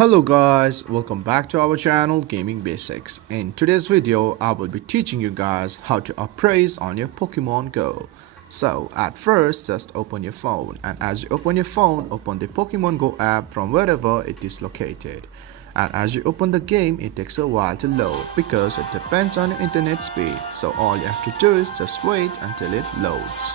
Hello guys, welcome back to our channel Gaming Basics. In today's video, I will be teaching you guys how to appraise on your Pokemon Go. So at first, just open your phone, and as you open your phone, open the Pokemon Go app from wherever it is located. And as you open the game, it takes a while to load because it depends on your internet speed. So all you have to do is just wait until it loads.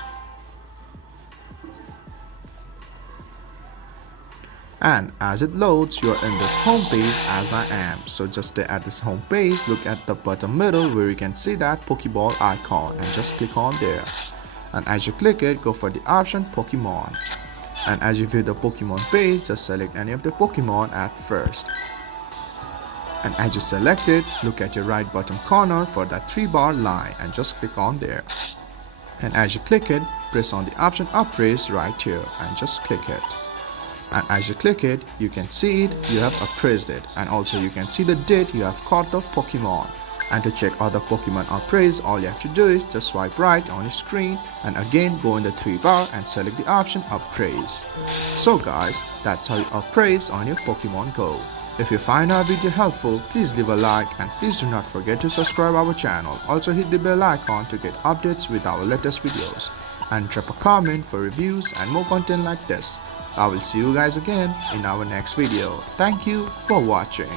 And as it loads, you are in this home page as I am. So just stay at this home page, look at the bottom middle where you can see that Pokeball icon and just click on there. And as you click it, go for the option Pokemon. And as you view the Pokemon page, just select any of the Pokemon at first. And as you select it, look at your right bottom corner for that 3-bar line and just click on there. And as you click it, press on the option Appraise right here and just click it. And as you click it, you can see it, you have appraised it, and also you can see the date you have caught the Pokemon. And to check other Pokemon appraised, all you have to do is just swipe right on your screen and again go in the 3-bar and select the option Appraise. So guys, that's how you appraise on your Pokemon Go. If you find our video helpful, please leave a like and please do not forget to subscribe our channel. Also hit the bell icon to get updates with our latest videos. And drop a comment for reviews and more content like this. I will see you guys again in our next video. Thank you for watching.